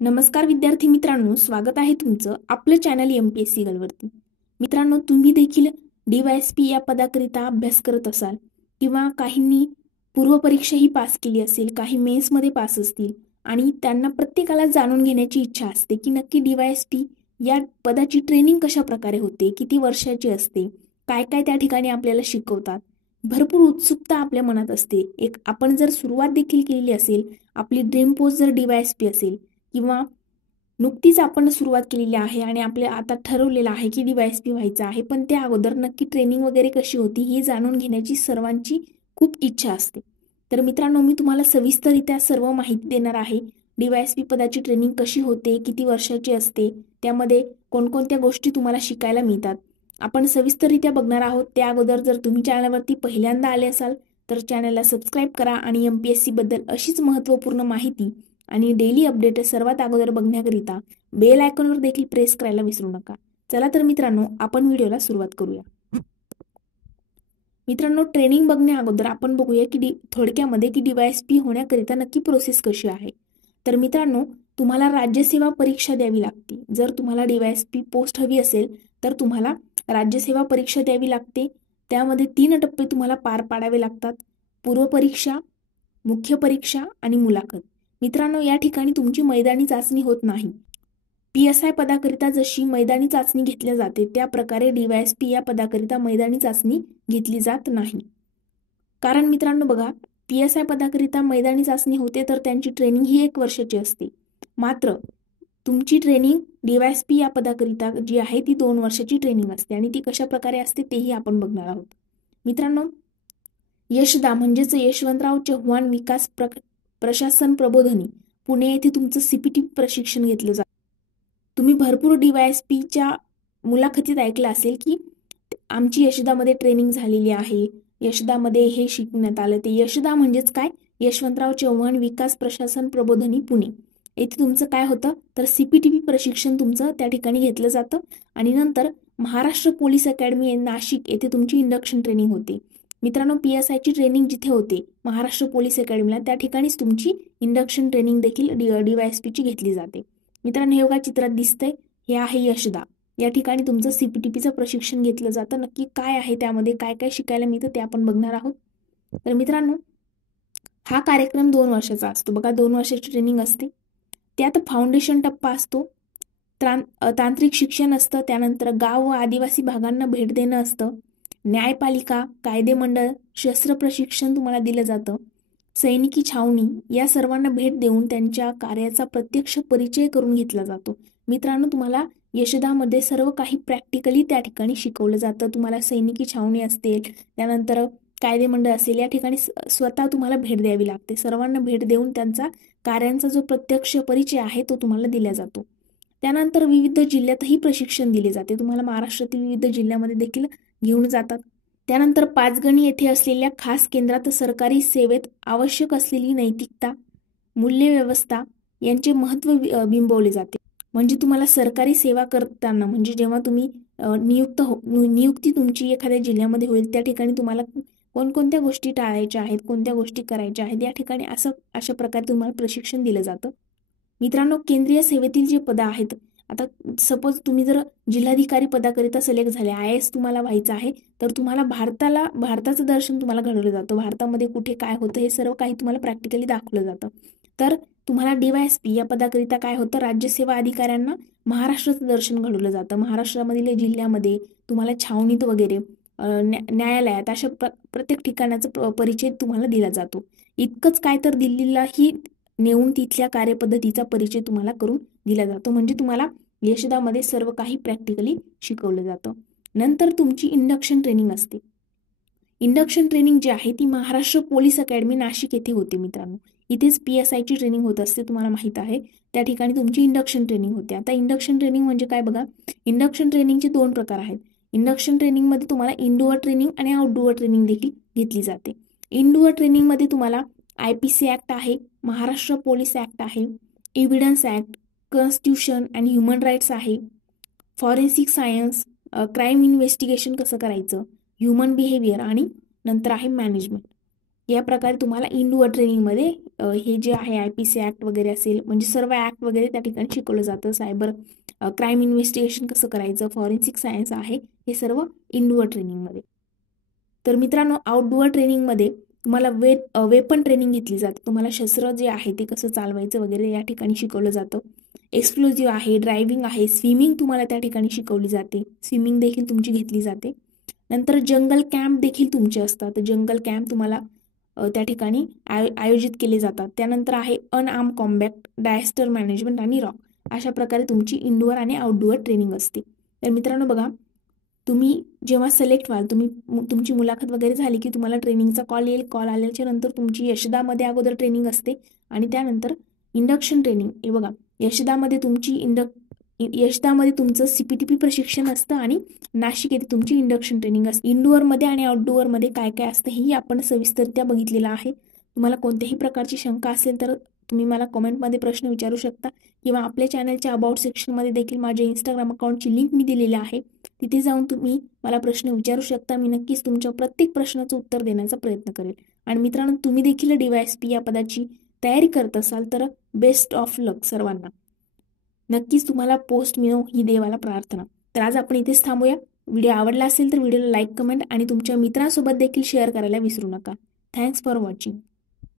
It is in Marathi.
नमस्कार विद्यार्थी मित्रांनो, स्वागत आहे तुमचं आपलं चॅनल MPSC गर्लवरती. मित्रांनो, तुम्ही देखील DYSP या पदाकरिता अभ्यास करत असाल किंवा काहींनी पूर्वपरीक्षा ही पास केली असेल, काही मेन्समध्ये पास असतील आणि त्यांना प्रत्येकाला जाणून घेण्याची इच्छा असते की नक्की DYSP या पदाची ट्रेनिंग कशा प्रकारे होते, किती वर्षाची असते, काय काय त्या ठिकाणी आपल्याला शिकवतात. भरपूर उत्सुकता आपल्या मनात असते. आपण जर सुरुवात देखील केलेली असेल, आपली ड्रीम पोस्ट जर DYSP असेल किंवा नुकतीच आपण सुरुवात केलेली आहे आणि आपले आता ठरवलेलं आहे की DYSP व्हायचं आहे, पण त्या अगोदर नक्की ट्रेनिंग वगैरे कशी होती हे जाणून घेण्याची सर्वांची खूप इच्छा असते. तर मित्रांनो, मी तुम्हाला सविस्तररित्या सर्व माहिती देणार आहे. DYSP पदाची ट्रेनिंग कशी होते, किती वर्षाची असते, त्यामध्ये कोणकोणत्या गोष्टी तुम्हाला शिकायला मिळतात, आपण सविस्तररित्या बघणार आहोत. त्या अगोदर जर तुम्ही चॅनलवरती पहिल्यांदा आले असाल तर चॅनलला सबस्क्राईब करा आणि MPSC बद्दल अशीच महत्त्वपूर्ण माहिती आणि डेली अपडेट सर्वात अगोदर बघण्याकरिता बेल आयकॉनवर देखील प्रेस करायला विसरू नका. चला तर मित्रांनो, आपण व्हिडिओला सुरुवात करूया. मित्रांनो, ट्रेनिंग बघण्या अगोदर आपण बघूया की थोडक्यामध्ये की DYSP होण्याकरिता नक्की प्रोसेस कशी आहे. तर मित्रांनो, तुम्हाला राज्यसेवा परीक्षा द्यावी लागते. जर तुम्हाला DYSP पोस्ट हवी असेल तर तुम्हाला राज्यसेवा परीक्षा द्यावी लागते. त्यामध्ये 3 टप्पे तुम्हाला पार पाडावे लागतात: पूर्वपरीक्षा, मुख्य परीक्षा आणि मुलाखत. मित्रांनो, या ठिकाणी तुमची मैदानी चाचणी होत नाही. PSI पदाकरिता जशी मैदानी चाचणी घेतल्या जाते त्या प्रकारे DYSP या पदाकरिता मैदानी चाचणी घेतली जात नाही. कारण मित्रांनो बघा, PSI पदाकरिता मैदानी चाचणी होते तर त्यांची ट्रेनिंग ही 1 वर्षाची असते. मात्र तुमची ट्रेनिंग DYSP या पदाकरिता जी आहे ती 2 वर्षाची ट्रेनिंग असते आणि ती कशा प्रकारे असते तेही आपण बघणार आहोत. मित्रांनो, यशदा म्हणजेच यशवंतराव चव्हाण विकास प्रशासन प्रबोधिनी पुणे येथे तुमचं CPT प्रशिक्षण घेतलं जातं. तुम्ही भरपूर DYSPच्या मुलाखतीत ऐकलं असेल की आमची यशदामध्ये ट्रेनिंग झालेली आहे, यशदामध्ये हे शिकण्यात आलं. ते यशदा म्हणजेच काय, यशवंतराव चव्हाण विकास प्रशासन प्रबोधिनी पुणे येथे तुमचं काय होतं तर CPT प्रशिक्षण तुमचं त्या ठिकाणी घेतलं जातं आणि नंतर महाराष्ट्र पोलीस अकॅडमी नाशिक येथे तुमची इंडक्शन ट्रेनिंग होते. मित्रांनो, PSI ची ट्रेनिंग जिथे होते महाराष्ट्र पोलीस अकॅडमीला त्या ठिकाणीच तुमची इंडक्शन ट्रेनिंग देखील DYSP ची घेतली जाते. मित्रांनो, हे बघा चित्रात दिसतंय, हे आहे यशदा. या ठिकाणी तुमचं CPTPचं प्रशिक्षण घेतलं जातं. नक्की काय आहे त्यामध्ये, काय काय शिकायला मिळतं ते आपण बघणार आहोत. तर मित्रांनो, हा कार्यक्रम 2 वर्षाचा असतो. बघा, 2 वर्षाची ट्रेनिंग असते. त्यात फाउंडेशन टप्पा असतो, तांत्रिक शिक्षण असतं, त्यानंतर गाव व आदिवासी भागांना भेट देणं असतं, न्यायपालिका, कायदेमंडळ, शस्त्र प्रशिक्षण तुम्हाला दिलं जातं, सैनिकी छावणी या सर्वांना भेट देऊन त्यांच्या कार्याचा प्रत्यक्ष परिचय करून घेतला जातो. मित्रांनो, तुम्हाला यशदामध्ये सर्व काही प्रॅक्टिकली त्या ठिकाणी शिकवलं जातं. तुम्हाला सैनिकी छावणी असतील, त्यानंतर कायदेमंडळ असेल, या ठिकाणी स्वतः तुम्हाला भेट द्यावी लागते. सर्वांना भेट देऊन त्यांचा कार्यांचा जो प्रत्यक्ष परिचय आहे तो तुम्हाला दिला जातो. त्यानंतर विविध जिल्ह्यातही प्रशिक्षण दिले जाते. तुम्हाला महाराष्ट्रातील विविध जिल्ह्यामध्ये देखील घेऊन जातात. त्यानंतर पाचगणी येथे असलेल्या खास केंद्रात सरकारी सेवेत आवश्यक असलेली नैतिकता, मूल्यव्यवस्था यांचे महत्त्व बिंबवले जाते. म्हणजे तुम्हाला सरकारी सेवा करताना, म्हणजे जेव्हा तुम्ही नियुक्ती तुमची एखाद्या जिल्ह्यामध्ये होईल त्या ठिकाणी तुम्हाला कोणकोणत्या गोष्टी टाळायच्या आहेत, कोणत्या गोष्टी करायच्या आहेत, या ठिकाणी अशा प्रकारे तुम्हाला प्रशिक्षण दिलं जातं. मित्रांनो, केंद्रीय सेवेतील जे पद आहेत, आता सपोज तुम्ही जर जिल्हाधिकारी पदाकरिता सिलेक्ट झाले, IAS तुम्हाला व्हायचं आहे, तर तुम्हाला भारताचं दर्शन तुम्हाला घडवलं जातं. भारतामध्ये कुठे काय होतं हे सर्व काही तुम्हाला प्रॅक्टिकली दाखवलं जातं. तर तुम्हाला DYSP या पदाकरिता काय होतं, राज्यसेवा अधिकाऱ्यांना महाराष्ट्राचं दर्शन घडवलं जातं. महाराष्ट्रामधील जिल्ह्यामध्ये तुम्हाला छावणीत वगैरे, न्यायालयात, अशा प्रत्येक ठिकाणाचा परिचय तुम्हाला दिला जातो. इतकंच काय, तर दिल्लीलाही नेऊन तिथल्या कार्यपद्धतीचा परिचय तुम्हाला करून दिला जातो. म्हणजे तुम्हाला यशदामध्ये सर्व काही प्रॅक्टिकली शिकवलं जातं. नंतर तुमची इंडक्शन ट्रेनिंग असते. इंडक्शन ट्रेनिंग जी आहे ती महाराष्ट्र पोलीस अकॅडमी नाशिक येथे होते. मित्रांनो, इथेच PSI ची ट्रेनिंग होत असते, तुम्हाला माहित आहे. त्या ठिकाणी तुमची इंडक्शन ट्रेनिंग होते. आता इंडक्शन ट्रेनिंग म्हणजे काय बघा, इंडक्शन ट्रेनिंगचे 2 प्रकार आहेत. इंडक्शन ट्रेनिंगमध्ये तुम्हाला इनडोअर ट्रेनिंग आणि आउटडोअर ट्रेनिंग देखील घेतली जाते. इनडोअर ट्रेनिंगमध्ये तुम्हाला IPC ऍक्ट आहे, महाराष्ट्र पोलीस ऍक्ट आहे, evidence act, constitution and human rights आहे, फॉरेन्सिक सायन्स, क्राईम इन्व्हेस्टिगेशन कसं करायचं, ह्युमन बिहेवियर आणि नंतर आहे मॅनेजमेंट. या प्रकारे तुम्हाला इनडोअर ट्रेनिंगमध्ये हे जे आहे IPC ॲक्ट वगैरे असेल, म्हणजे सर्व ॲक्ट वगैरे त्या ठिकाणी शिकवलं जातं. सायबर क्राईम इन्व्हेस्टिगेशन कसं करायचं, फॉरेन्सिक सायन्स आहे, हे सर्व इनडोअर ट्रेनिंगमध्ये. तर मित्रांनो, आउटडोअर ट्रेनिंगमध्ये तुम्हाला वेपन ट्रेनिंग घेतली जाते. तुम्हाला शस्त्र जे आहे ते कसं चालवायचं वगैरे या ठिकाणी शिकवलं जातं. एक्सप्लोजिव्ह आहे, ड्रायव्हिंग आहे, स्विमिंग तुम्हाला त्या ठिकाणी शिकवली जाते. स्विमिंग देखील तुमची घेतली जाते. नंतर जंगल कॅम्प देखील तुमचे असतात. तर जंगल कॅम्प तुम्हाला त्या ठिकाणी आयोजित केले जातात. त्यानंतर आहे अनआर्म कॉम्बॅट, डायस्टर मॅनेजमेंट आणि रॉक. अशा प्रकारे तुमची इनडोअर आणि आउटडोअर ट्रेनिंग असते. तर मित्रांनो बघा, तुम्ही जेव्हा सिलेक्ट व्हाल, तुमची मुलाखत वगैरे झाली की तुम्हाला ट्रेनिंगचा कॉल येईल. कॉल आल्याच्या नंतर तुमची यशदामध्ये अगोदर ट्रेनिंग असते आणि त्यानंतर इंडक्शन ट्रेनिंग. हे बघा, यशदामध्ये तुमचं CPTP प्रशिक्षण असतं आणि नाशिक येथे तुमची इंडक्शन ट्रेनिंग असते. इनडोअरमध्ये आणि आउटडोअरमध्ये काय काय असतं हेही आपण सविस्तरत्या बघितलेलं आहे. तुम्हाला कोणत्याही प्रकारची शंका असेल तर तुम्ही मला कमेंटमध्ये प्रश्न विचारू शकता किंवा आपल्या चॅनलच्या अबाउट सेक्शनमध्ये देखील माझ्या इंस्टाग्राम अकाउंटची लिंक मी दिलेली आहे. तिथे जाऊन तुम्ही मला प्रश्न विचारू शकता. मी नक्कीच तुमच्या प्रत्येक प्रश्नाचं उत्तर देण्याचा प्रयत्न करेल. आणि मित्रांनो, तुम्ही देखील DYSP या पदाची तयारी करत असाल तर बेस्ट ऑफ लक सर्वांना. नक्कीच तुम्हाला पोस्ट मिळो ही देवाला प्रार्थना. तर आज आपण इथेच थांबूया. व्हिडिओ आवडला असेल तर व्हिडिओला लाईक, कमेंट आणि तुमच्या मित्रांसोबत देखील शेअर करायला विसरू नका. Thanks for watching.